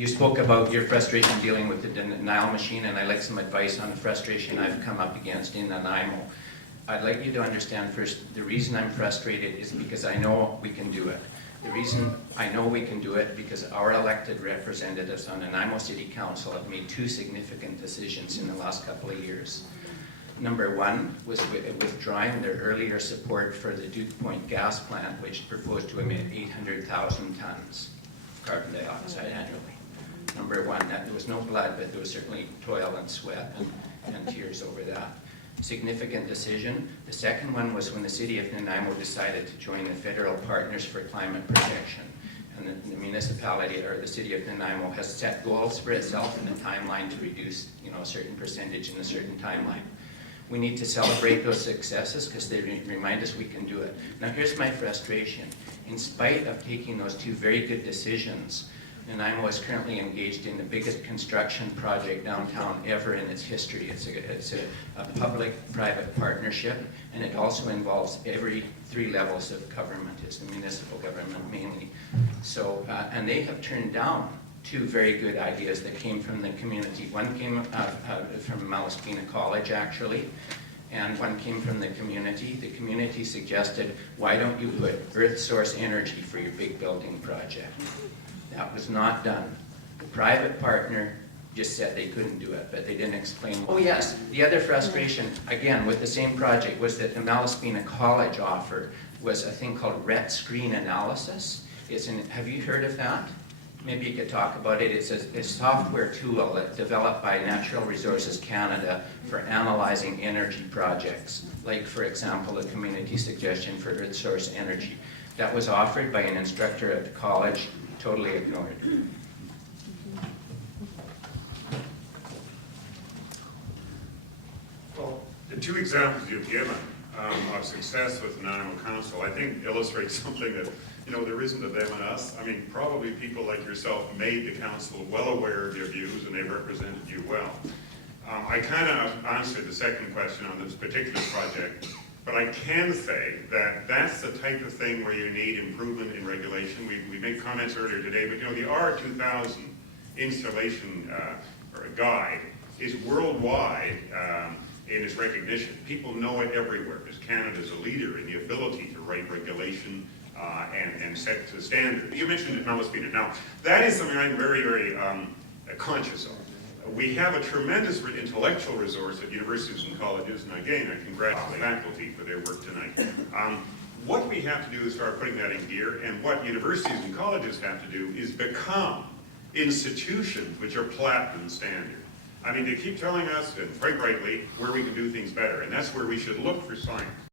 You spoke about your frustration dealing with the denial machine, and I'd like some advice on the frustration I've come up against in Nanaimo. I'd like you to understand first, the reason I'm frustrated is because I know we can do it. The reason I know we can do it because our elected representatives on Nanaimo City Council have made two significant decisions in the last couple of years. Number one was withdrawing their earlier support for the Duke Point gas plant, which proposed to emit 800,000 tons of carbon dioxide annually. Number one, that there was no blood, but there was certainly toil and sweat and tears over that. Significant decision. The second one was when the city of Nanaimo decided to join the Federal Partners for Climate Protection. And the municipality, or the city of Nanaimo, has set goals for itself and a timeline to reduce, a certain percentage in a certain timeline. We need to celebrate those successes because they remind us we can do it. Now here's my frustration. In spite of taking those two very good decisions, Nanaimo is currently engaged in the biggest construction project downtown ever in its history. It's a public-private partnership, and it also involves every three levels of government. It's the municipal government mainly. So, and they have turned down two very good ideas that came from the community. One came from Malaspina College, actually, and one came from the community. The community suggested, why don't you put earth source energy for your big building project? That was not done. The private partner just said they couldn't do it, but they didn't explain. Oh yes, the other frustration, again, with the same project was that the Malaspina College offered was a thing called RET screen analysis. Have you heard of that? Maybe you could talk about it. It's a software tool that's developed by Natural Resources Canada for analyzing energy projects, like, for example, the community suggestion for earth source energy. That was offered by an instructor at the college, totally ignored. Well, the two examples you've given of success with the Nanaimo Council, I think illustrates something that, there isn't a them and us. I mean, probably people like yourself made the council well aware of your views and they represented you well. I kind of answered the second question on this particular project, but I can say that that's the type of thing where you need improvement in regulation. We made comments earlier today, but the R2000 installation or a guide is worldwide in its recognition. People know it everywhere, because Canada's a leader in the ability to write regulation and set the standard. You mentioned it, Malaspina. Now, that is something I'm very, very conscious of. We have a tremendous intellectual resource at universities and colleges, and again, I congratulate the faculty for their work tonight. What we have to do is start putting that in gear, and what universities and colleges have to do is become institutions which are platinum standard. I mean, they keep telling us, and quite rightly, where we can do things better, and that's where we should look for science.